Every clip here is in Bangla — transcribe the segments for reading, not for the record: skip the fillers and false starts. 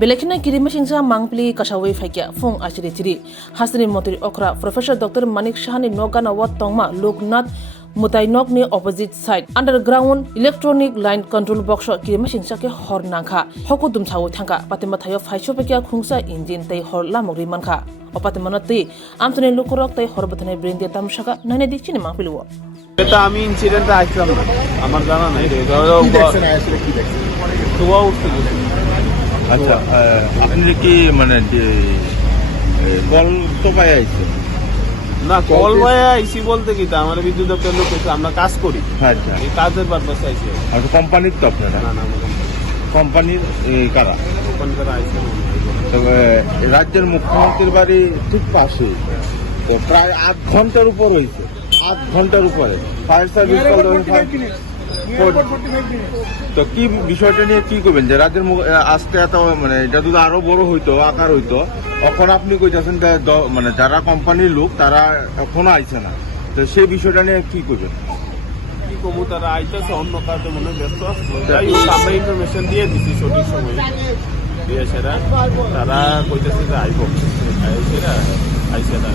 Belekina kirima singsa mangpli kasawai faikya fung achiri chiri hasri motri okra Professor Dr. Manik Shahani nogana wat tongma Loknath Mutainok ni opposite side underground electronic line control box kirima singsa ke hor nangkha hoku dum thawo thangka patima thayo phaicho pekya khungsa engine tei hor lamogri mankha opatimanotti amtune lukorok tei hor bathane brinde tamshaka nane dikchini mangpilwo এটা আমি ইনসিডেন্টে আসলাম না আমার জানা নাই আচ্ছা আপনি কি মানে কল তো পাই আইছে না কল ভাই আইসি বলতে কি তা আমার বিদ্যুৎ দপ্তর লোক এসে আমরা কাজ করি আচ্ছা এই কাজের পারপাসে আইছে আর কোম্পানির তো আপনারা না না কোম্পানির কারা কোম্পানির আইছে তো রাজ্যের মুখ্যমন্ত্রীর বাড়ি ঠিক পাশে তো প্রায় 8 ঘন্টার উপর হয়েছে 8 ঘন্টার উপরে ফায়ার সার্ভিস তো কি বিষয়টা নিয়ে কি করবেন যে রাজ্যের আজকে এত মানে এটা যদি আরো বড় হইতো আকার হইতো এখন আপনি কইতেছেন মানে যারা কোম্পানির লোক তারা এখনো আইছে না তো সেই বিষয়টা নিয়ে কি করবেন কি কবু তারা আইতেছে অন্য কাজে মনে ব্যস্ত যাই হোক আমরা ইনফরমেশন দিয়ে দিচ্ছি সঠিক সময় দিয়ে সেরা তারা কইতেছে যে আইব সেরা আইসে না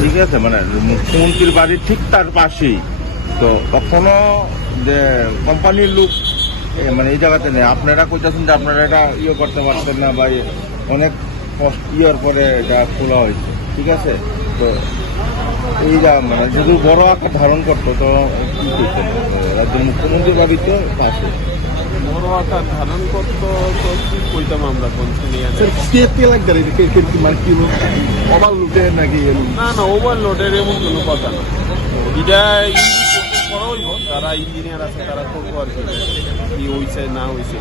ঠিক আছে মানে মুখ্যমন্ত্রীর বাড়ি ঠিক তার পাশেই তো কখনো যে কোম্পানির লোক মানে এই জায়গাতে নেই আপনারা কইতেছেন যে আপনারা এটা ইয়ে করতে পারতেন না বা অনেক ইয়ের পরে এটা খোলা হয়েছে ঠিক আছে তো এই যা মানে যদি বড় আকার ধারণ করতো তো কি করতেন রাজ্যের মুখ্যমন্ত্রীর বাড়ি তো পাশে বড় আকার ধারণ করতো তো কি কইতাম আমরা কনসিনিয়া না না ওভারলোডের এমন কোনো কথা না এটা তারা ইঞ্জিনিয়ার আছে তারা করবো আর কি হয়েছে না হয়েছে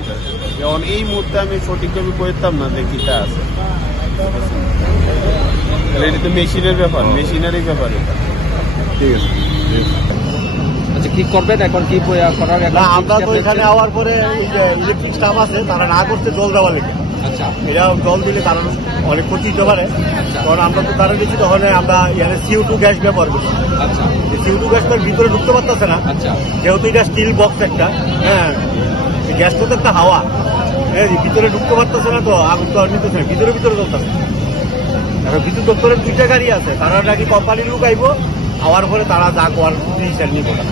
যেমন এই মুহূর্তে আমি সঠিকভাবে করতাম না যে কিটা আছে এটা তো মেশিনের ব্যাপার মেশিনারি ব্যাপার এটা ঠিক আছে আচ্ছা কি করবেন এখন কি করার না আমরা তো এখানে আওয়ার পরে এই যে ইলেকট্রিক স্টাফ আছে তারা না করতে জল দেওয়া লেগে আচ্ছা এটা জল দিলে কারণ অনেক ক্ষতি হতে পারে কারণ আমরা তো কারণ দিচ্ছি তখন আমরা এখানে CO2 গ্যাস ব্যবহার করি আচ্ছা CO2 গ্যাস তো ভিতরে ঢুকতে পারতেছে না আচ্ছা যেহেতু এটা স্টিল বক্স একটা হ্যাঁ গ্যাস তো একটা হাওয়া হ্যাঁ ভিতরে ঢুকতে পারতেছে না তো আগুন তো আর নিতেছে না ভিতরে চলতেছে এখন বিদ্যুৎ দপ্তরের 2টা গাড়ি আছে তারা নাকি কোম্পানির লোক আইবো আওয়ার পরে তারা যা করার নিয়ে কথা